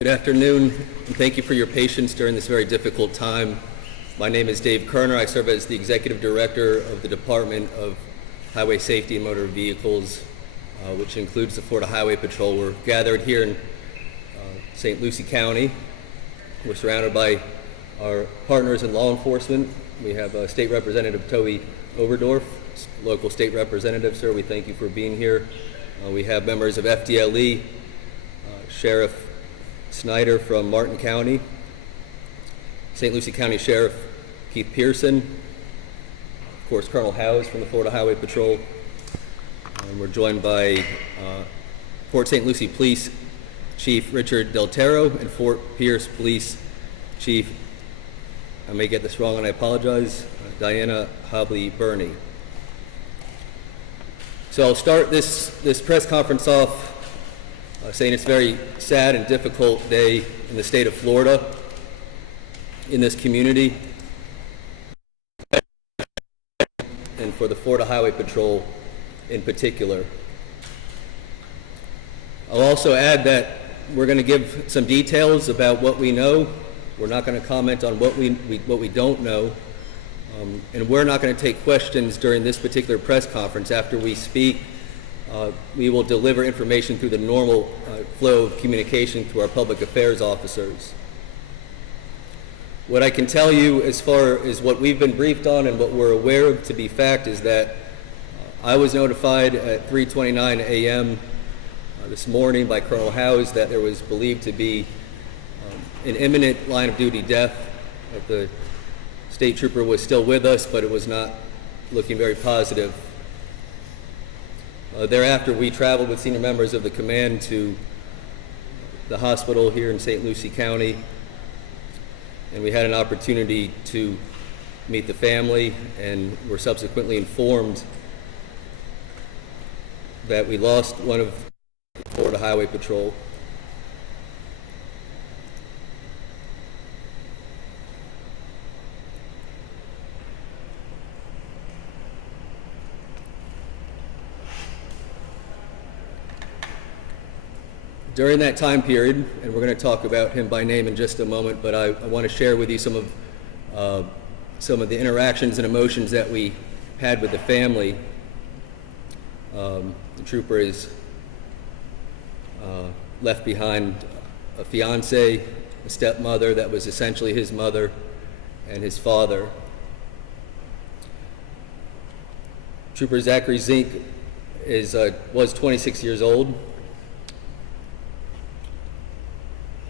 Good afternoon, and thank you for your patience during this very difficult time. My name is Dave Kerner. I serve as the Executive Director of the Department of Highway Safety and Motor Vehicles, which includes the Florida Highway Patrol. We're gathered here in St. Lucie County. We're surrounded by our partners in law enforcement. We have State Representative Toby Oberdorf, local state representative. Sir, we thank you for being here. We have members of FDLE, Sheriff Snyder from Martin County, St. Lucie County Sheriff Keith Pearson, of course Colonel Howes from the Florida Highway Patrol, and we're joined by Port St. Lucie Police Chief Richard Del Tero and Fort Pierce Police Chief, I may get this wrong and I apologize, Diana Hobley-Burney. So I'll start this press conference off saying it's a very sad and difficult day in the state of Florida, in this community, and for the Florida Highway Patrol in particular. I'll also add that we're going to give some details about what we know. We're not going to comment on what we don't know, and we're not going to take questions during this particular press conference. After we speak, we will deliver information through the normal flow of communication through our public affairs officers. What I can tell you as far as what we've been briefed on and what we're aware of to be fact is that I was notified at 3:29 a.m. This morning by Colonel Howes that there was believed to be an imminent line of duty death. That the state trooper was still with us, but it was not looking very positive. Thereafter, we traveled with senior members of the command to the hospital here in St. Lucie County, and we had an opportunity to meet the family, and were subsequently informed that we lost one of the Florida Highway Patrol. During that time period, and we're going to talk about him by name in just a moment, but I want to share with you some of the interactions and emotions that we had with the family. The trooper is left behind a fiance, a stepmother that was essentially his mother, and his father. Trooper Zachary Fink was 26 years old.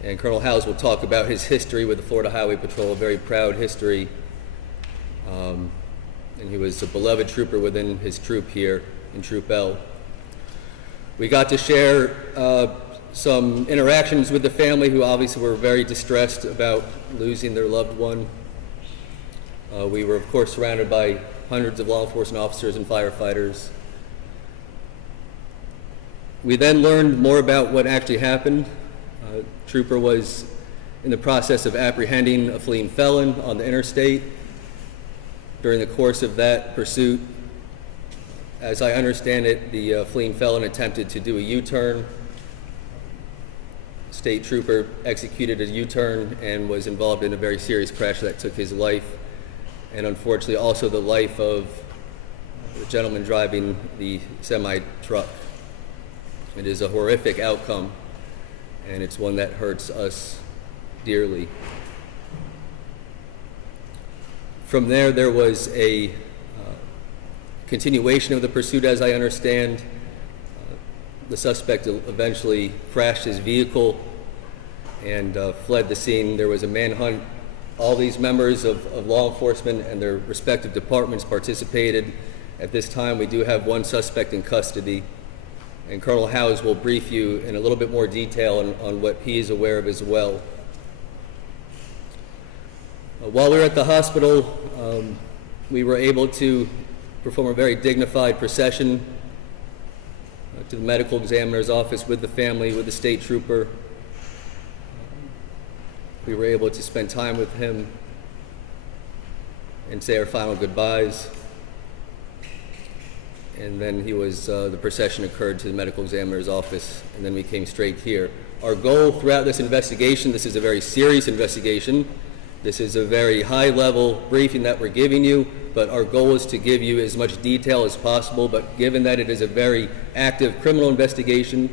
And Colonel Howes will talk about his history with the Florida Highway Patrol, a very proud history. And he was a beloved trooper within his troop here in Troop L. We got to share some interactions with the family, who obviously were very distressed about losing their loved one. We were, of course, surrounded by hundreds of law enforcement officers and firefighters. We then learned more about what actually happened. Trooper was in the process of apprehending a fleeing felon on the Interstate. During the course of that pursuit, as I understand it, the fleeing felon attempted to do a U-turn. State trooper executed a U-turn and was involved in a very serious crash that took his life, and unfortunately also the life of the gentleman driving the semi-truck. It is a horrific outcome, and it's one that hurts us dearly. From there was a continuation of the pursuit, as I understand. The suspect eventually crashed his vehicle and fled the scene. There was a manhunt. All these members of law enforcement and their respective departments participated. At this time, we do have one suspect in custody, and Colonel Howes will brief you in a little bit more detail on what he is aware of as well. While we were at the hospital, we were able to perform a very dignified procession to the medical examiner's office with the family, with the state trooper. We were able to spend time with him and say our final goodbyes. And then the procession occurred to the medical examiner's office, and then we came straight here. Our goal throughout this investigation, this is a very serious investigation. This is a very high-level briefing that we're giving you, but our goal is to give you as much detail as possible. But given that it is a very active criminal investigation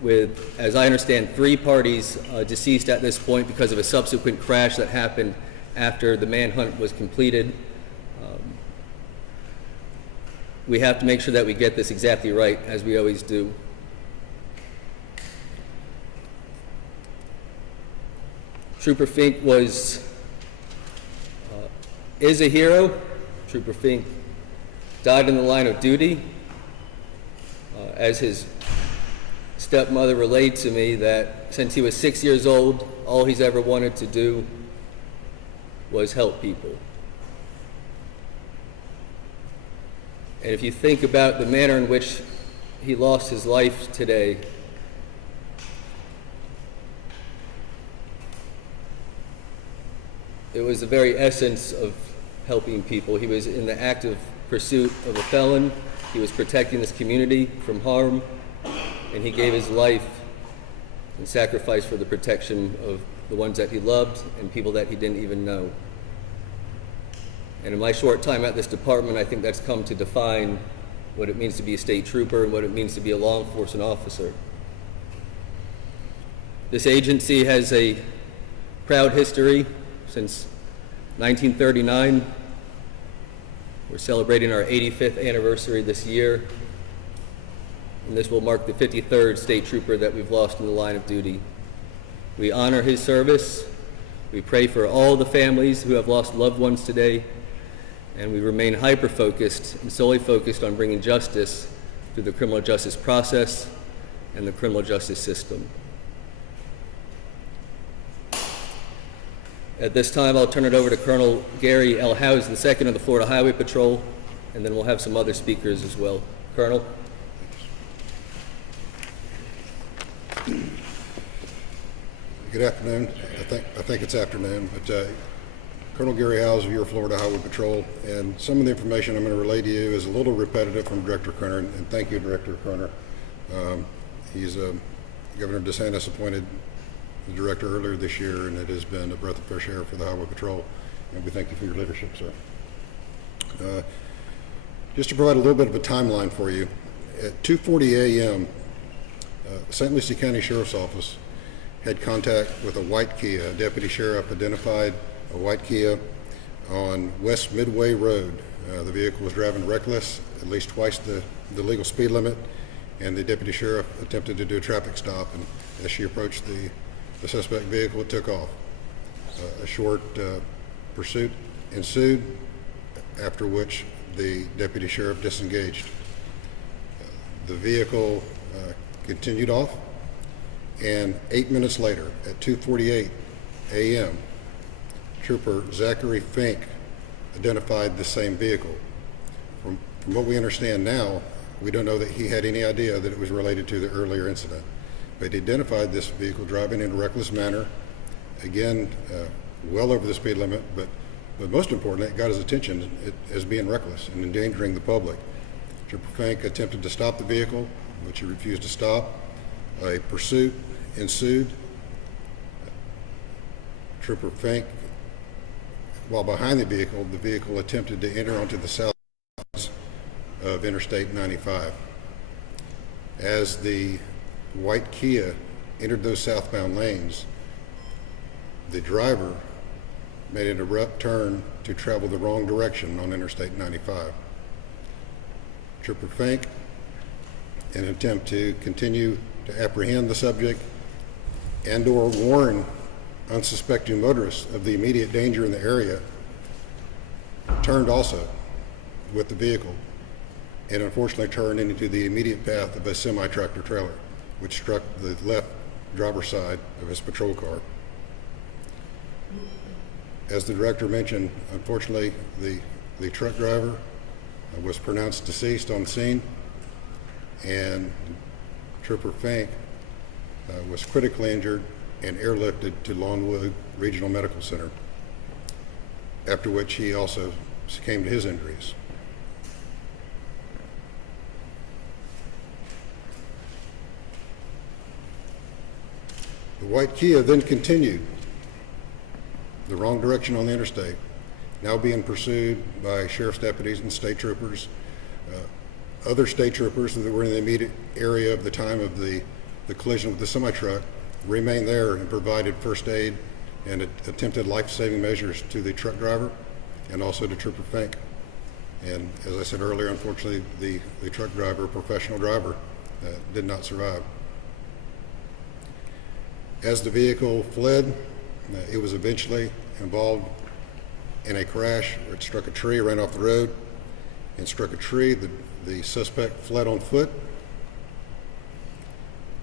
with, as I understand, 3 parties deceased at this point because of a subsequent crash that happened after the manhunt was completed, we have to make sure that we get this exactly right, as we always do. Trooper Fink is a hero. Trooper Fink died in the line of duty. As his stepmother relayed to me, that since he was 6 years old, all he's ever wanted to do was help people. And if you think about the manner in which he lost his life today, it was the very essence of helping people. He was in the active pursuit of a felon. He was protecting this community from harm, and he gave his life and sacrifice for the protection of the ones that he loved and people that he didn't even know. And in my short time at this department, I think that's come to define what it means to be a state trooper and what it means to be a law enforcement officer. This agency has a proud history. Since 1939, we're celebrating our 85th anniversary this year, and this will mark the 53rd state trooper that we've lost in the line of duty. We honor his service, we pray for all the families who have lost loved ones today, and we remain hyper-focused and solely focused on bringing justice through the criminal justice process and the criminal justice system. At this time, I'll turn it over to Colonel Gary L. Howes II of the Florida Highway Patrol, and then we'll have some other speakers as well. Colonel? Good afternoon. I think it's afternoon, but Colonel Gary Howes of your Florida Highway Patrol, and some of the information I'm going to relay to you is a little repetitive from Director Kerner, and thank you, Director Kerner. He's Governor DeSantis appointed the director earlier this year, and it has been a breath of fresh air for the Highway Patrol, and we thank you for your leadership, sir. Just to provide a little bit of a timeline for you, at 2:40 a.m., St. Lucie County Sheriff's Office had contact with a white Kia. A deputy sheriff identified a white Kia on West Midway Road. The vehicle was driving reckless, at least twice the legal speed limit, and the deputy sheriff attempted to do a traffic stop, and as she approached the suspect vehicle, it took off. A short pursuit ensued, after which the deputy sheriff disengaged. The vehicle continued off, and 8 minutes later, at 2:48 a.m., Trooper Zachary Fink identified the same vehicle. From what we understand now, we don't know that he had any idea that it was related to the earlier incident. But he identified this vehicle driving in a reckless manner, again, well over the speed limit, but most importantly, it got his attention as being reckless and endangering the public. Trooper Fink attempted to stop the vehicle, which he refused to stop. A pursuit ensued. Trooper Fink, while behind the vehicle attempted to enter onto the south of Interstate 95. As the white Kia entered those southbound lanes, the driver made an abrupt turn to travel the wrong direction on Interstate 95. Trooper Fink, in an attempt to continue to apprehend the subject and or warn unsuspecting motorists of the immediate danger in the area, turned also with the vehicle and unfortunately turned into the immediate path of a semi-tractor trailer, which struck the left driver's side of his patrol car. As the director mentioned, unfortunately, the truck driver was pronounced deceased on scene, and Trooper Fink was critically injured and airlifted to Longwood Regional Medical Center, after which he also succumbed to his injuries. The white Kia then continued the wrong direction on the interstate, now being pursued by sheriff's deputies and state troopers. Other state troopers that were in the immediate area of the time of the collision with the semi-truck remained there and provided first aid and attempted life-saving measures to the truck driver and also to Trooper Fink. And as I said earlier, unfortunately, the truck driver, professional driver, did not survive. As the vehicle fled, it was eventually involved in a crash where it struck a tree, ran off the road, and struck a tree. The suspect fled on foot,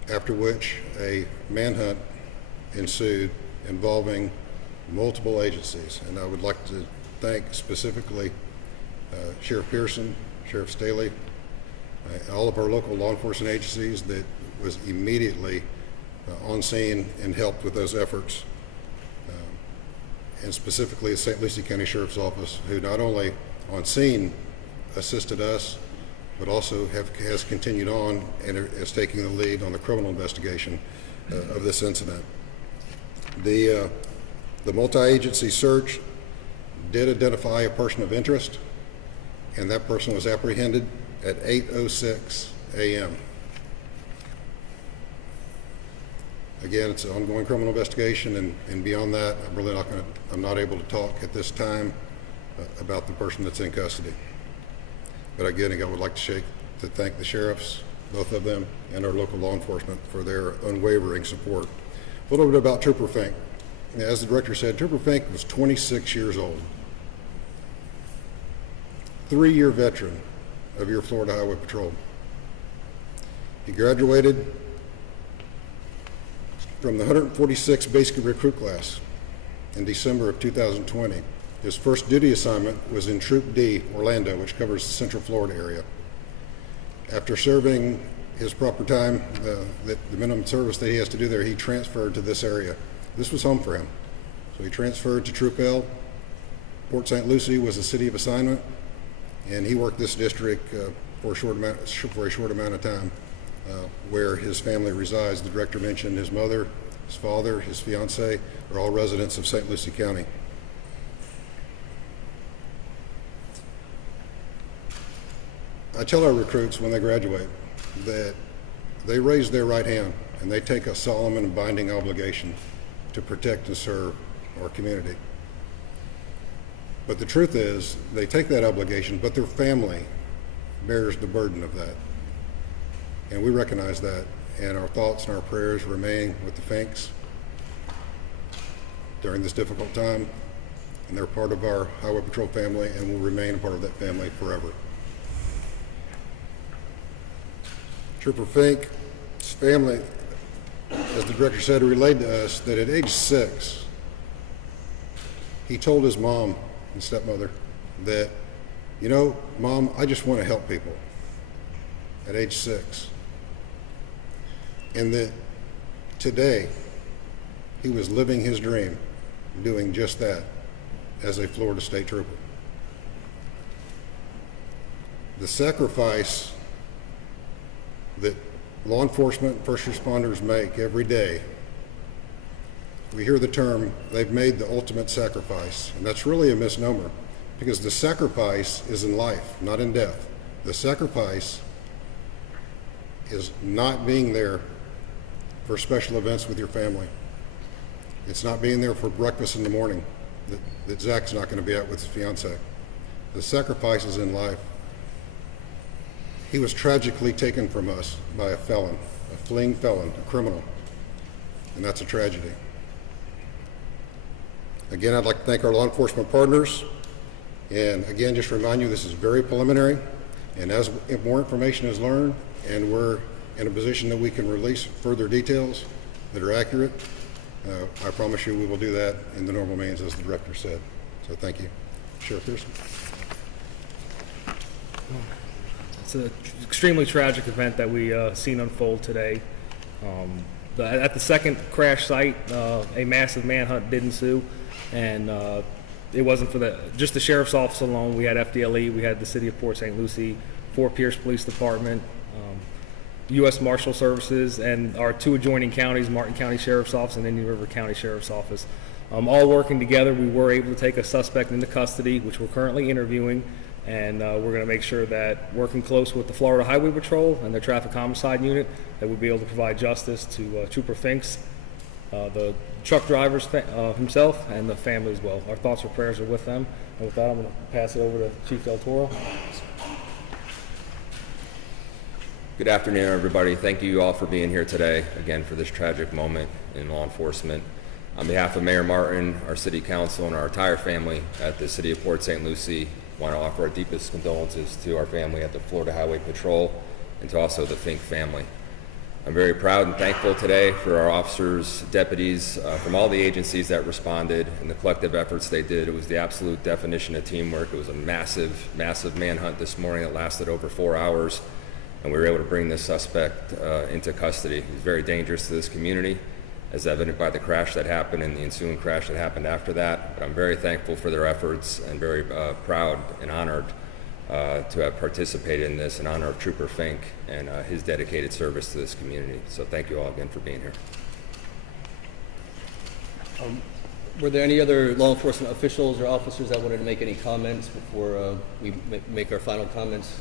after which a manhunt ensued involving multiple agencies. And I would like to thank specifically Sheriff Pearson, Sheriff Staley, all of our local law enforcement agencies that was immediately on scene and helped with those efforts. And specifically the St. Lucie County Sheriff's Office, who not only on scene assisted us, but also has continued on and is taking the lead on the criminal investigation of this incident. The multi-agency search did identify a person of interest, and that person was apprehended at 8:06 a.m. Again, it's an ongoing criminal investigation, and beyond that, I'm not able to talk at this time about the person that's in custody. But again, I would like to thank the sheriffs, both of them, and our local law enforcement for their unwavering support. A little bit about Trooper Fink. As the director said, Trooper Fink was 26 years old, 3-year veteran of your Florida Highway Patrol. He graduated from the 146th Basic Recruit Class in December of 2020. His first duty assignment was in Troop D, Orlando, which covers the Central Florida area. After serving his proper time, the minimum service that he has to do there, he transferred to this area. This was home for him. So he transferred to Troop L. Port St. Lucie was a city of assignment, and he worked this district for a short amount of time, where his family resides. The director mentioned his mother, his father, his fiance are all residents of St. Lucie County. I tell our recruits when they graduate that they raise their right hand and they take a solemn and binding obligation to protect and serve our community. But the truth is, they take that obligation, but their family bears the burden of that. And we recognize that, and our thoughts and our prayers remain with the Finks during this difficult time, and they're part of our Highway Patrol family and will remain a part of that family forever. Trooper Fink's family, as the director said, relayed to us that at age 6, he told his mom and stepmother that, you know, Mom, I just want to help people at age 6. And that today he was living his dream, doing just that as a Florida State Trooper. The sacrifice that law enforcement and first responders make every day, we hear the term, they've made the ultimate sacrifice, and that's really a misnomer, because the sacrifice is in life, not in death. The sacrifice is not being there for special events with your family. It's not being there for breakfast in the morning that Zach's not going to be at with his fiance. The sacrifice is in life. He was tragically taken from us by a felon, a fleeing felon, a criminal, and that's a tragedy. Again, I'd like to thank our law enforcement partners, and again, just remind you this is very preliminary, and as more information is learned and we're in a position that we can release further details that are accurate, I promise you we will do that in the normal means, as the director said. So thank you. Sheriff Pearson. It's an extremely tragic event that we seen unfold today. At the second crash site, a massive manhunt did ensue, and it wasn't for just the sheriff's office alone. We had FDLE, we had the city of Port St. Lucie, Fort Pierce Police Department, U.S. Marshal Services and our two adjoining counties, Martin County Sheriff's Office and Indian River County Sheriff's Office. All working together, we were able to take a suspect into custody, which we're currently interviewing, and we're going to make sure that, working close with the Florida Highway Patrol and their Traffic Homicide Unit, that we'll be able to provide justice to Trooper Fink's, the truck driver's himself, and the family as well. Our thoughts and prayers are with them. And with that, I'm going to pass it over to Chief Del Toro. Good afternoon, everybody. Thank you all for being here today, again, for this tragic moment in law enforcement. On behalf of Mayor Martin, our City Council, and our entire family at the City of Port St. Lucie, I want to offer our deepest condolences to our family at the Florida Highway Patrol and to also the Fink family. I'm very proud and thankful today for our officers, deputies from all the agencies that responded and the collective efforts they did. It was the absolute definition of teamwork. It was a massive, massive manhunt this morning that lasted over 4 hours, and we were able to bring this suspect into custody. He was very dangerous to this community, as evident by the crash that happened and the ensuing crash that happened after that. But I'm very thankful for their efforts and very proud and honored to have participated in this in honor of Trooper Fink and his dedicated service to this community. So thank you all again for being here. Were there any other law enforcement officials or officers that wanted to make any comments before we make our final comments?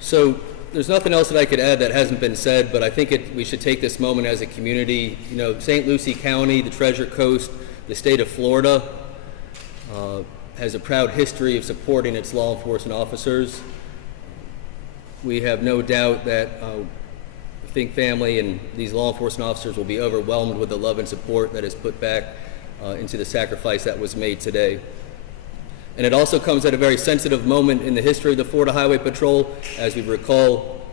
So there's nothing else that I could add that hasn't been said, but I think we should take this moment as a community. You know, St. Lucie County, the Treasure Coast, the state of Florida has a proud history of supporting its law enforcement officers. We have no doubt that the Fink family and these law enforcement officers will be overwhelmed with the love and support that is put back into the sacrifice that was made today. And it also comes at a very sensitive moment in the history of the Florida Highway Patrol. As we recall,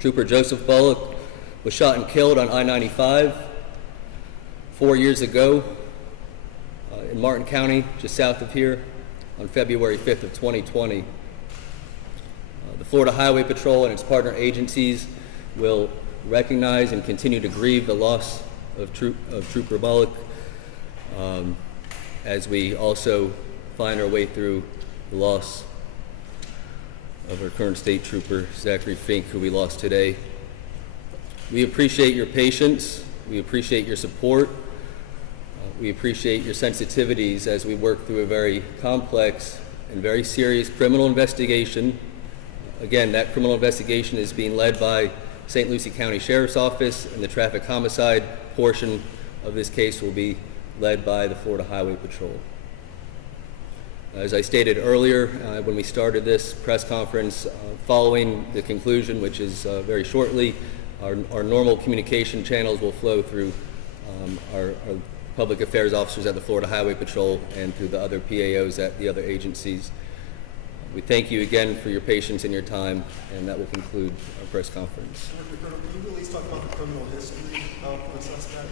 Trooper Joseph Bullock was shot and killed on I-95 4 years ago in Martin County, just south of here, on February 5th of 2020. The Florida Highway Patrol and its partner agencies will recognize and continue to grieve the loss of Trooper Bullock as we also find our way through the loss of our current state trooper, Zachary Fink, who we lost today. We appreciate your patience. We appreciate your support. We appreciate your sensitivities as we work through a very complex and very serious criminal investigation. Again, that criminal investigation is being led by St. Lucie County Sheriff's Office, and the traffic homicide portion of this case will be led by the Florida Highway Patrol. As I stated earlier, when we started this press conference, following the conclusion, which is very shortly, our normal communication channels will flow through our public affairs officers at the Florida Highway Patrol and through the other PAOs at the other agencies. We thank you again for your patience and your time, and that will conclude our press conference. Director Colonel, can you at least talk about the criminal history of the suspect?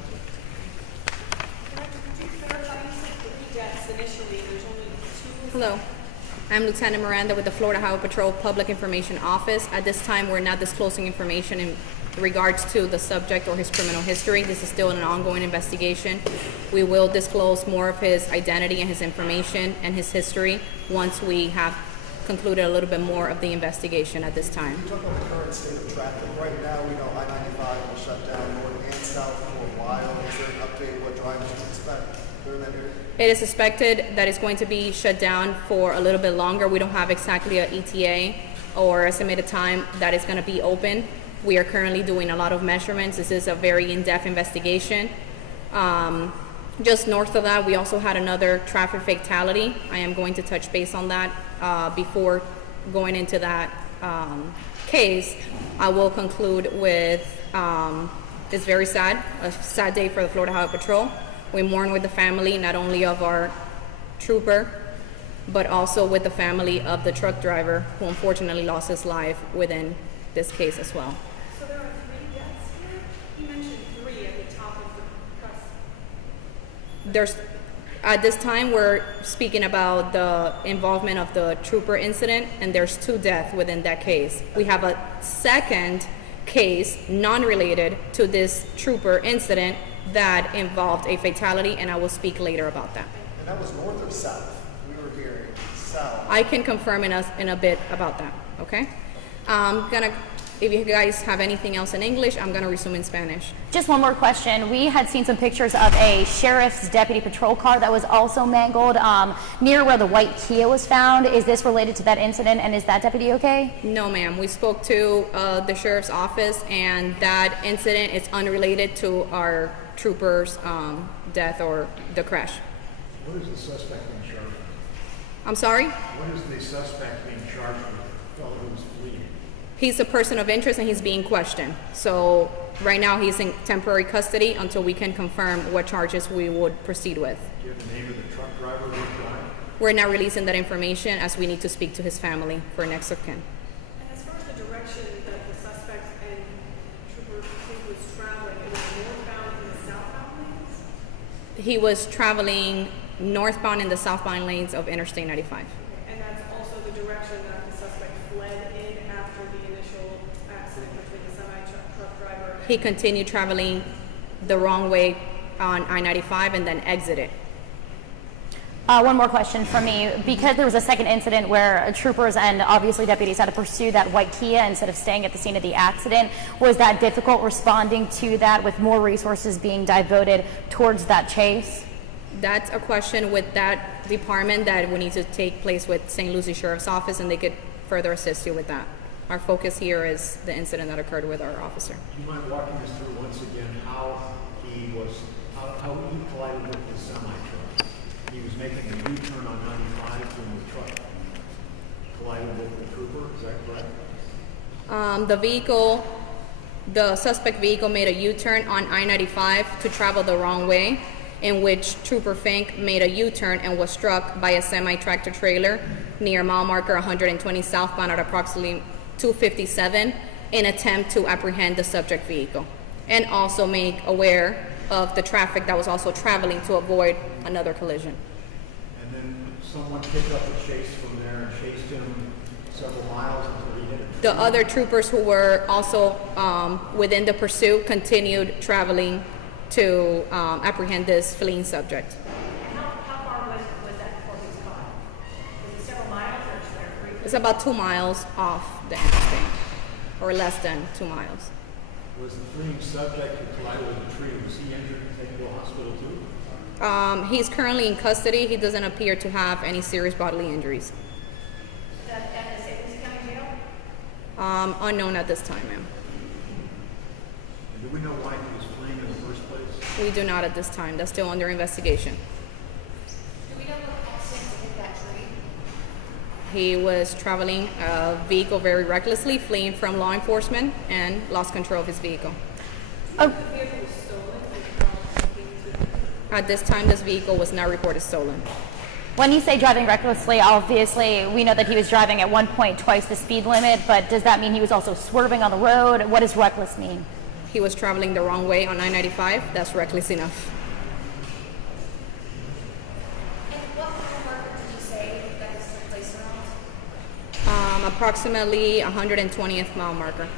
Director, could you clarify, you said 3 deaths initially, there's only 2? Hello, I'm Lieutenant Miranda with the Florida Highway Patrol Public Information Office. At this time, we're not disclosing information in regards to the subject or his criminal history. This is still an ongoing investigation. We will disclose more of his identity and his information and his history once we have concluded a little bit more of the investigation at this time. Can you talk about the current state of traffic right now? We know I-95 was shut down north and south for a while. Is there an update what drivers can expect during that area? It is suspected that it's going to be shut down for a little bit longer. We don't have exactly an ETA or estimated time that it's going to be open. We are currently doing a lot of measurements. This is a very in-depth investigation. Just north of that, we also had another traffic fatality. I am going to touch base on that before going into that case. I will conclude with it's very sad, a sad day for the Florida Highway Patrol. We mourn with the family, not only of our trooper, but also with the family of the truck driver who unfortunately lost his life within this case as well. So there are 3 deaths here? You mentioned 3 at the top of the press. There's, at this time, we're speaking about the involvement of the trooper incident, and there's 2 deaths within that case. We have a second case, non-related to this trooper incident, that involved a fatality, and I will speak later about that. And that was north or south? We were hearing south. I can confirm in a bit about that. Okay? If you guys have anything else in English, I'm gonna resume in Spanish. Just one more question. We had seen some pictures of a sheriff's deputy patrol car that was also mangled near where the white Kia was found. Is this related to that incident, and is that deputy okay? No, ma'am. We spoke to the sheriff's office, and that incident is unrelated to our trooper's death or the crash. What is the suspect being charged with? I'm sorry? What is the suspect being charged with? The fellow who's fleeing. He's a person of interest and he's being questioned. So right now he's in temporary custody until we can confirm what charges we would proceed with. Do you have the name of the truck driver who died? We're not releasing that information as we need to speak to his family for next of kin. And as far as the direction that the suspect and Trooper Fink was traveling, it was northbound in the southbound lanes? He was traveling northbound in the southbound lanes of Interstate 95. And that's also the direction that the suspect fled in after the initial accident between the semi-truck driver and... He continued traveling the wrong way on I-95 and then exited. One more question from me. Because there was a second incident where troopers and obviously deputies had to pursue that white Kia instead of staying at the scene of the accident, was that difficult responding to that with more resources being devoted towards that chase? That's a question with that department that we need to take place with St. Lucie Sheriff's Office, and they could further assist you with that. Our focus here is the incident that occurred with our officer. Do you mind walking us through once again how he collided with the semi-truck? He was making a U-turn on 95 when the truck collided with the trooper, is that correct? The suspect vehicle made a U-turn on I-95 to travel the wrong way, in which Trooper Fink made a U-turn and was struck by a semi-tractor trailer near mile marker 120 southbound at approximately 257 in attempt to apprehend the subject vehicle, and also make aware of the traffic that was also traveling to avoid another collision. And then someone picked up the chase from there and chased him several miles until he hit a tree. The other troopers who were also within the pursuit continued traveling to apprehend this fleeing subject. And how far was that before he was caught? Was it several miles or just there briefly? It's about 2 miles off the interstate, or less than 2 miles. Was the fleeing subject who collided with the tree, was he injured and taken to a hospital too? He's currently in custody. He doesn't appear to have any serious bodily injuries. Is that at the Lucie County jail? Unknown at this time, ma'am. And do we know why he was fleeing in the first place? We do not at this time. That's still under investigation. Do we know what caused him to hit that tree? He was traveling a vehicle very recklessly, fleeing from law enforcement, and lost control of his vehicle. Oh, The vehicle was stolen. At this time, this vehicle was not reported stolen. when you say driving recklessly, obviously we know that he was driving at one point twice the speed limit, but does that mean he was also swerving on the road? What does reckless mean? He was traveling the wrong way on I-95. That's reckless enough. And what mile marker did you say that this took place around? Approximately 120th mile marker.